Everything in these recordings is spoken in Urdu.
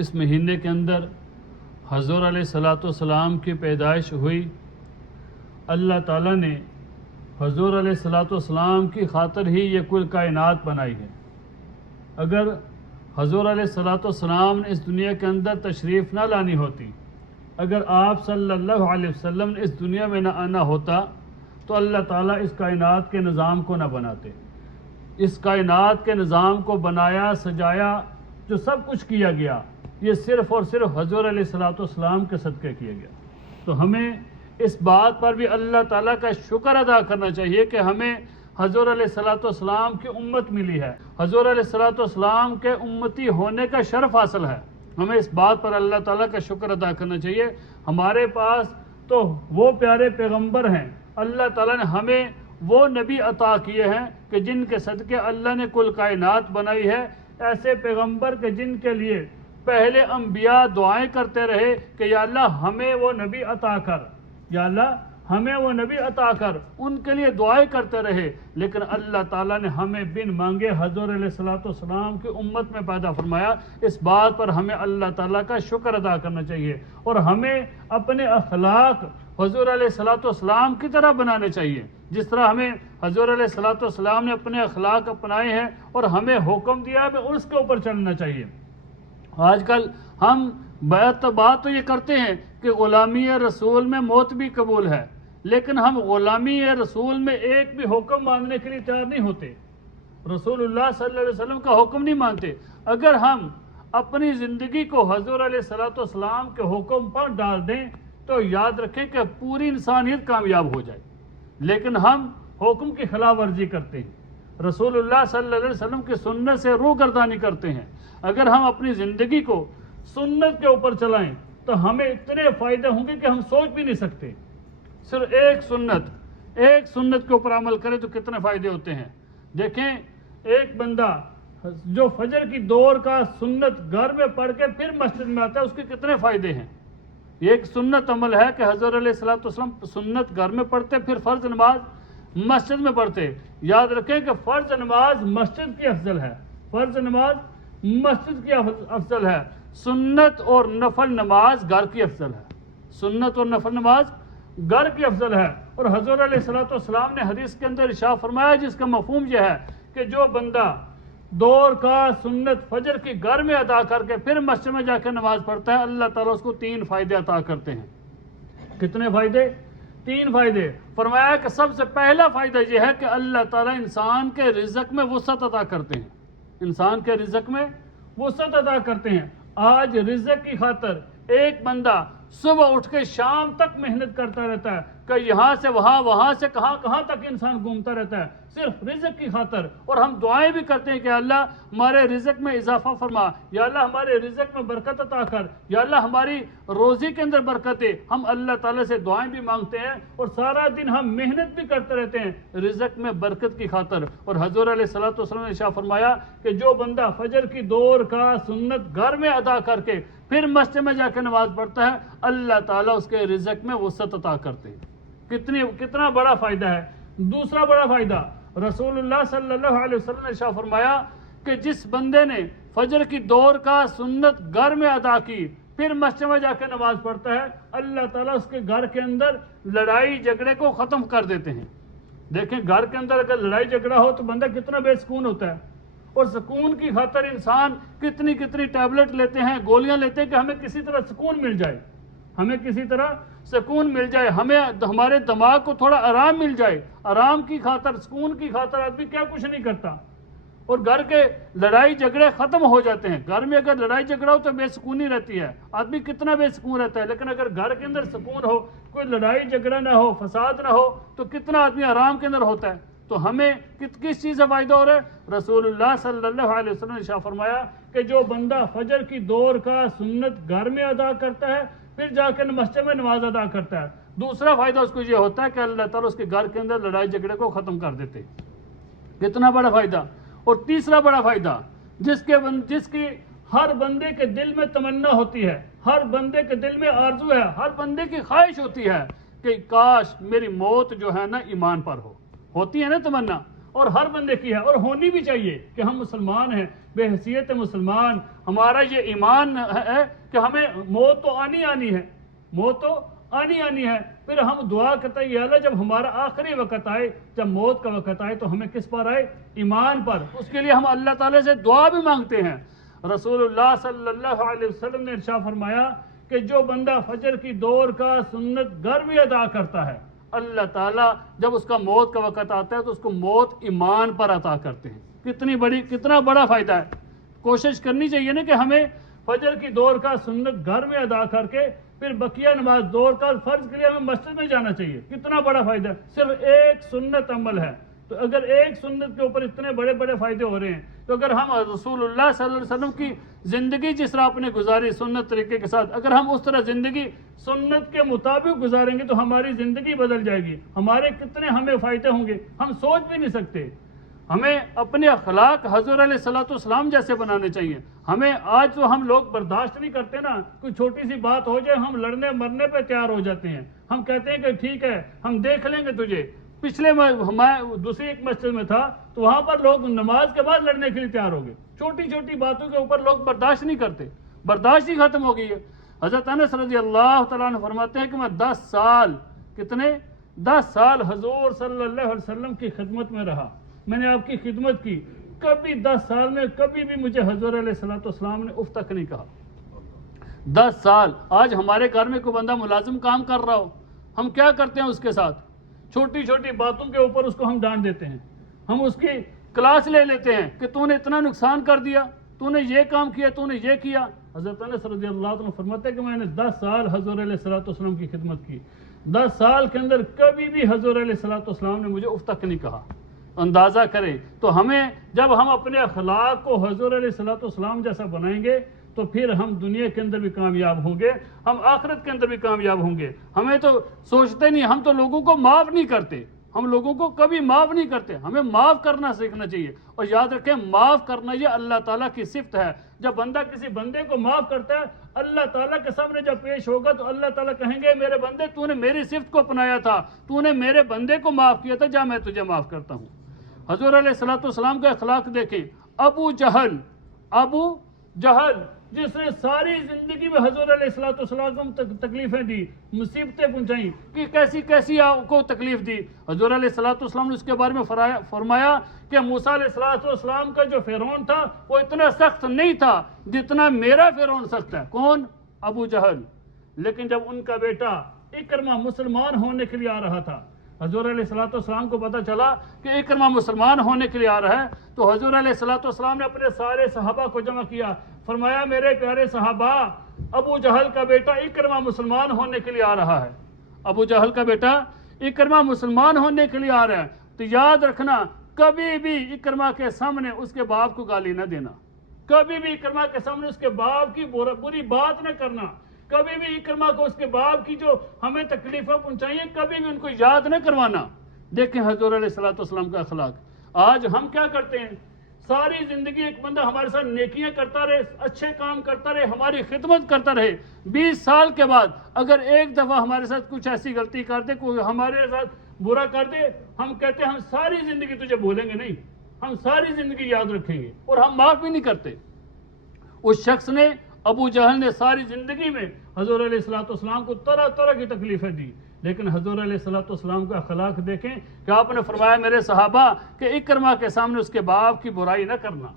اس مہینے کے اندر حضور علیہ الصلوۃ والسلام کی پیدائش ہوئی۔ اللہ تعالیٰ نے حضور علیہ الصلوۃ والسلام کی خاطر ہی یہ کل کائنات بنائی ہے۔ اگر حضور علیہ الصلوۃ والسلام نے اس دنیا کے اندر تشریف نہ لانی ہوتی، اگر آپ صلی اللہ علیہ وسلم نے اس دنیا میں نہ آنا ہوتا تو اللہ تعالیٰ اس کائنات کے نظام کو نہ بناتے۔ اس کائنات کے نظام کو بنایا، سجایا، جو سب کچھ کیا گیا، یہ صرف اور صرف حضور علیہ الصلوۃ والسلام کے صدقے کیا گیا۔ تو ہمیں اس بات پر بھی اللہ تعالیٰ کا شکر ادا کرنا چاہیے کہ ہمیں حضور علیہ الصلوۃ والسلام کی امت ملی ہے، حضور علیہ الصلوۃ والسلام کے امتی ہونے کا شرف حاصل ہے۔ ہمیں اس بات پر اللہ تعالیٰ کا شکر ادا کرنا چاہیے۔ ہمارے پاس تو وہ پیارے پیغمبر ہیں، اللہ تعالیٰ نے ہمیں وہ نبی عطا کیے ہیں کہ جن کے صدقے اللہ نے کل کائنات بنائی ہے۔ ایسے پیغمبر کہ جن کے لیے پہلے انبیاء دعائیں کرتے رہے کہ یا اللہ ہمیں وہ نبی عطا کر، یا اللہ ہمیں وہ نبی عطا کر، ان کے لیے دعائیں کرتے رہے، لیکن اللہ تعالیٰ نے ہمیں بن مانگے حضور علیہ الصلوۃ والسلام کی امت میں پیدا فرمایا۔ اس بات پر ہمیں اللہ تعالیٰ کا شکر ادا کرنا چاہیے، اور ہمیں اپنے اخلاق حضور علیہ الصلوۃ والسلام کی طرح بنانے چاہیے، جس طرح ہمیں حضور علیہ الصلوۃ والسلام نے اپنے اخلاق اپنائے ہیں اور ہمیں حکم دیا ہے اس کے اوپر چلنا چاہیے۔ آج کل ہم بات تو یہ کرتے ہیں کہ غلامی رسول میں موت بھی قبول ہے، لیکن ہم غلامی رسول میں ایک بھی حکم ماننے کے لیے تیار نہیں ہوتے، رسول اللہ صلی اللہ علیہ وسلم کا حکم نہیں مانتے۔ اگر ہم اپنی زندگی کو حضور علیہ الصلوۃ والسلام کے حکم پر ڈال دیں تو یاد رکھیں کہ پوری انسانیت کامیاب ہو جائے، لیکن ہم حکم کی خلاف ورزی کرتے ہیں، رسول اللہ صلی اللہ علیہ وسلم کی سنت سے روگردانی کرتے ہیں۔ اگر ہم اپنی زندگی کو سنت کے اوپر چلائیں تو ہمیں اتنے فائدے ہوں گے کہ ہم سوچ بھی نہیں سکتے۔ صرف ایک سنت کے اوپر عمل کرے تو کتنے فائدے ہوتے ہیں۔ دیکھیں، ایک بندہ جو فجر کی 2 رکعت سنت گھر میں پڑھ کے پھر مسجد میں آتا ہے، اس کے کتنے فائدے ہیں۔ یہ ایک سنت عمل ہے کہ حضور علیہ الصلوۃ والسلام سنت گھر میں پڑھتے، پھر فرض نماز مسجد میں پڑھتے۔ یاد رکھیں کہ فرض نماز مسجد کی افضل ہے، فرض نماز مسجد کی افضل ہے، سنت اور نفل نماز گھر کی افضل ہے، سنت اور نفل نماز گھر کی افضل ہے۔ اور حضور علیہ الصلوۃ والسلام نے حدیث کے اندر ارشاد فرمایا، جس کا مفہوم یہ ہے کہ جو بندہ 2 رکعت سنت فجر کی گھر میں ادا کر کے پھر مسجد میں جا کے نماز پڑھتا ہے، اللہ تعالیٰ اس کو 3 فائدے عطا کرتے ہیں۔ کتنے فائدے؟ 3 فائدے۔ فرمایا کہ سب سے پہلا فائدہ یہ ہے کہ اللہ تعالیٰ انسان کے رزق میں وسعت عطا کرتے ہیں، انسان کے رزق میں وسعت عطا کرتے ہیں۔ آج رزق کی خاطر ایک بندہ صبح اٹھ کے شام تک محنت کرتا رہتا ہے، کہ یہاں سے وہاں، وہاں سے کہاں تک انسان گھومتا رہتا ہے صرف رزق کی خاطر۔ اور ہم دعائیں بھی کرتے ہیں کہ اللہ ہمارے رزق میں اضافہ فرما، یا اللہ ہمارے رزق میں برکت عطا کر، یا اللہ ہماری روزی کے اندر برکت دے۔ ہم اللہ تعالیٰ سے دعائیں بھی مانگتے ہیں اور سارا دن ہم محنت بھی کرتے رہتے ہیں رزق میں برکت کی خاطر۔ اور حضور علیہ الصلوۃ والسلام نے ارشاد فرمایا کہ جو بندہ فجر کی 2 رکعت سنت گھر میں ادا کر کے پھر مسجد میں جا کے نماز پڑھتا ہے، اللہ تعالیٰ اس کے رزق میں وسعت عطا کرتے ہیں۔ کتنا بڑا فائدہ ہے۔ دوسرا بڑا فائدہ، رسول اللہ صلی اللہ علیہ وسلم نے ارشاد فرمایا کہ جس بندے نے فجر کی 2 رکعت سنت گھر میں ادا کی پھر مسجد میں جا کے نماز پڑھتا ہے، اللہ تعالیٰ اس کے گھر کے اندر لڑائی جھگڑے کو ختم کر دیتے ہیں۔ دیکھیں، گھر کے اندر اگر لڑائی جھگڑا ہو تو بندہ کتنا بے سکون ہوتا ہے، اور سکون کی خاطر انسان کتنی ٹیبلٹ لیتے ہیں، گولیاں لیتے ہیں کہ ہمیں کسی طرح سکون مل جائے، ہمیں کسی طرح سکون مل جائے، ہمیں ہمارے دماغ کو تھوڑا آرام مل جائے۔ آرام کی خاطر، سکون کی خاطر آدمی کیا کچھ نہیں کرتا، اور گھر کے لڑائی جھگڑے ختم ہو جاتے ہیں۔ گھر میں اگر لڑائی جھگڑا ہو تو بے سکونی رہتی ہے، آدمی کتنا بے سکون رہتا ہے، لیکن اگر گھر کے اندر سکون ہو، کوئی لڑائی جھگڑا نہ ہو، فساد نہ ہو، تو کتنا آدمی آرام کے اندر ہوتا ہے۔ تو ہمیں کس چیز سے فائدہ ہو رہا ہے؟ رسول اللہ صلی اللہ علیہ وسلم نے ارشاد فرمایا کہ جو بندہ فجر کی 2 رکعت سنت گھر میں ادا کرتا ہے پھر جا کے مسجد میں نماز ادا کرتا ہے، دوسرا فائدہ اس کو یہ ہوتا ہے کہ اللہ تعالیٰ اس کے گھر کے اندر لڑائی جھگڑے کو ختم کر دیتے۔ کتنا بڑا فائدہ۔ اور تیسرا بڑا فائدہ، جس کی ہر بندے کے دل میں تمنا ہوتی ہے، ہر بندے کے دل میں آرزو ہے، ہر بندے کی خواہش ہوتی ہے کہ کاش میری موت جو ہے نا ایمان پر ہوتی ہے نا تمنا، اور ہر بندے کی ہے، اور ہونی بھی چاہیے کہ ہم مسلمان ہیں، بحیثیت مسلمان ہمارا یہ ایمان ہے کہ ہمیں موت تو آنی ہے، موت تو آنی ہے، پھر ہم دعا کرتے ہیں یا اللہ جب ہمارا آخری وقت آئے، جب موت کا وقت آئے تو ہمیں کس پر آئے؟ ایمان پر۔ اس کے لیے ہم اللہ تعالیٰ سے دعا بھی مانگتے ہیں۔ رسول اللہ صلی اللہ علیہ وسلم نے ارشاد فرمایا کہ جو بندہ فجر کی 2 رکعت سنت گر بھی ادا کرتا ہے، اللہ تعالیٰ جب اس کا موت کا وقت آتا ہے تو اس کو موت ایمان پر عطا کرتے ہیں۔ کتنا بڑا فائدہ ہے۔ کوشش کرنی چاہیے نا کہ ہمیں فجر کی 2 رکعت سنت گھر میں ادا کر کے پھر بقیہ نماز 2 رکعت فرض کے لیے ہمیں مسجد میں جانا چاہیے۔ کتنا بڑا فائدہ ہے، صرف ایک سنت عمل ہے، تو اگر ایک سنت کے اوپر اتنے بڑے بڑے فائدے ہو رہے ہیں تو اگر ہم رسول اللہ صلی اللہ علیہ وسلم کی زندگی جس طرح آپ نے گزاری سنت طریقے کے ساتھ، اگر ہم اس طرح زندگی سنت کے مطابق گزاریں گے تو ہماری زندگی بدل جائے گی، ہمارے کتنے ہمیں فائدے ہوں گے ہم سوچ بھی نہیں سکتے۔ ہمیں اپنے اخلاق حضور علیہ الصلوۃ والسلام جیسے بنانے چاہیے۔ ہمیں آج تو ہم لوگ برداشت نہیں کرتے نا، کوئی چھوٹی سی بات ہو جائے ہم لڑنے مرنے پہ تیار ہو جاتے ہیں، ہم کہتے ہیں کہ ٹھیک ہے ہم دیکھ لیں گے تجھے۔ پچھلے دوسری ایک مسجد میں تھا تو وہاں پر لوگ نماز کے بعد لڑنے کے لیے تیار ہو گئے، چھوٹی چھوٹی باتوں کے اوپر لوگ برداشت نہیں کرتے، برداشت ہی ختم ہو گئی ہے۔ حضرت انس رضی اللہ تعالیٰ عنہ فرماتے ہیں کہ میں 10 سال 10 سال حضور صلی اللہ علیہ وسلم کی خدمت میں رہا، میں نے آپ کی خدمت کی، کبھی 10 سال میں کبھی بھی مجھے حضور علیہ الصلوۃ والسلام نے اف تک نہیں کہا۔ 10 سال آج ہمارے گھر میں کوئی بندہ ملازم کام کر رہا ہو، ہم کیا کرتے ہیں اس کے ساتھ؟ چھوٹی چھوٹی باتوں کے اوپر اس کو ہم ڈانٹ دیتے ہیں، ہم اس کی کلاس لے لیتے ہیں کہ تو نے اتنا نقصان کر دیا، تو نے یہ کام کیا، تو نے یہ کیا۔ حضرت انس رضی اللہ عنہ فرماتے ہیں کہ میں نے 10 سال حضور علیہ الصلوۃ والسلام کی خدمت کی، 10 سال کے اندر کبھی بھی حضور علیہ الصلوۃ والسلام نے مجھے اف تک نہیں کہا۔ اندازہ کریں تو ہمیں جب ہم اپنے اخلاق کو حضور علیہ الصلوۃ والسلام جیسا بنائیں گے تو پھر ہم دنیا کے اندر بھی کامیاب ہوں گے، ہم آخرت کے اندر بھی کامیاب ہوں گے۔ ہمیں تو سوچتے نہیں، ہم تو لوگوں کو معاف نہیں کرتے، ہم لوگوں کو کبھی معاف نہیں کرتے، ہمیں معاف کرنا سیکھنا چاہیے۔ اور یاد رکھیں معاف کرنا یہ اللہ تعالیٰ کی صفت ہے۔ جب بندہ کسی بندے کو معاف کرتا ہے اللہ تعالیٰ کے سامنے جب پیش ہوگا تو اللہ تعالیٰ کہیں گے میرے بندے تو نے میری صفت کو اپنایا تھا، تو نے میرے بندے کو معاف کیا تھا، جا میں تجھے معاف کرتا ہوں۔ حضور علیہ الصلوۃ والسلام کا اخلاق دیکھیں۔ ابو جہل جس نے ساری زندگی میں حضور علیہ الصلوۃ والسلام کو تکلیفیں دی، مصیبتیں پہنچائیں، کہ کیسی آپ کو تکلیف دی۔ حضور علیہ الصلوۃ والسلام نے اس کے بارے میں فرمایا کہ موسیٰ علیہ الصلوۃ والسلام کا جو فرعون تھا وہ اتنا سخت نہیں تھا جتنا میرا فرعون سخت ہے۔ کون؟ ابو جہل۔ لیکن جب ان کا بیٹا اکرمہ مسلمان ہونے کے لیے آ رہا تھا، حضور علیہ الصلوۃ والسلام کو پتہ چلا کہ اکرمہ مسلمان ہونے کے لیے آ رہا ہے، تو حضور علیہ الصلوۃ والسلام نے اپنے سارے صحابہ کو جمع کیا، فرمایا میرے پیارے صحابہ ابو جہل کا بیٹا اکرمہ مسلمان ہونے کے لیے آ رہا ہے، ابو جہل کا بیٹا اکرمہ مسلمان ہونے کے لیے آ رہا ہے، تو یاد رکھنا کبھی بھی اکرمہ کے سامنے اس کے باپ کو گالی نہ دینا، کبھی بھی اکرمہ کے سامنے اس کے باپ کی بری بات نہ کرنا، کبھی بھی اکرمہ کو اس کے باپ کی جو ہمیں تکلیفیں پہنچائیں کبھی بھی ان کو یاد نہ کروانا۔ دیکھیں حضور علیہ الصلوۃ والسلام کا اخلاق۔ آج ہم کیا کرتے ہیں؟ ساری زندگی ایک بندہ ہمارے ساتھ نیکیاں کرتا رہے، اچھے کام کرتا رہے، ہماری خدمت کرتا رہے، 20 سال کے بعد اگر ایک دفعہ ہمارے ساتھ کچھ ایسی غلطی کر دے، کوئی ہمارے ساتھ برا کر دے، ہم کہتے ہیں ہم ساری زندگی تجھے بھولیں گے نہیں، ہم ساری زندگی یاد رکھیں گے، اور ہم معاف بھی نہیں کرتے۔ اس شخص نے، ابو جہل نے، ساری زندگی میں حضور علیہ الصلوۃ والسلام کو طرح طرح کی تکلیفیں دی، لیکن حضور علیہ الصلوۃ والسلام کا اخلاق دیکھیں کہ آپ نے فرمایا میرے صحابہ کہ اکرمہ کے سامنے اس کے باپ کی برائی نہ کرنا،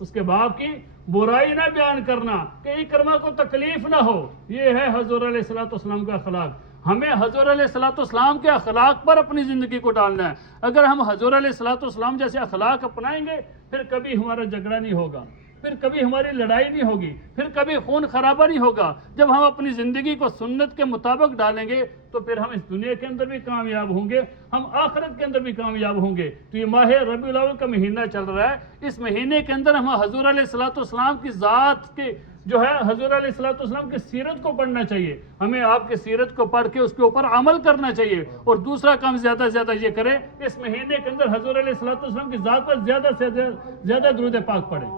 اس کے باپ کی برائی نہ بیان کرنا کہ اکرمہ کو تکلیف نہ ہو۔ یہ ہے حضور علیہ الصلوۃ والسلام کا اخلاق۔ ہمیں حضور علیہ الصلوۃ والسلام کے اخلاق پر اپنی زندگی کو ڈالنا ہے۔ اگر ہم حضور علیہ الصلوۃ والسلام جیسے اخلاق اپنائیں گے پھر کبھی ہمارا جھگڑا نہیں ہوگا، پھر کبھی ہماری لڑائی نہیں ہوگی، پھر کبھی خون خرابہ نہیں ہوگا۔ جب ہم اپنی زندگی کو سنت کے مطابق ڈالیں گے تو پھر ہم اس دنیا کے اندر بھی کامیاب ہوں گے، ہم آخرت کے اندر بھی کامیاب ہوں گے۔ تو یہ ماہ ربیع الاول کا مہینہ چل رہا ہے، اس مہینے کے اندر ہم حضور علیہ الصلوۃ والسلام کی ذات کے جو ہے حضور علیہ الصلوۃ والسلام کی سیرت کو پڑھنا چاہیے، ہمیں آپ کی سیرت کو پڑھ کے اس کے اوپر عمل کرنا چاہیے، اور دوسرا کام زیادہ سے زیادہ یہ کریں اس مہینے کے اندر حضور علیہ الصلوۃ والسلام کی ذات پر زیادہ سے زیادہ درود پاک پڑھیں۔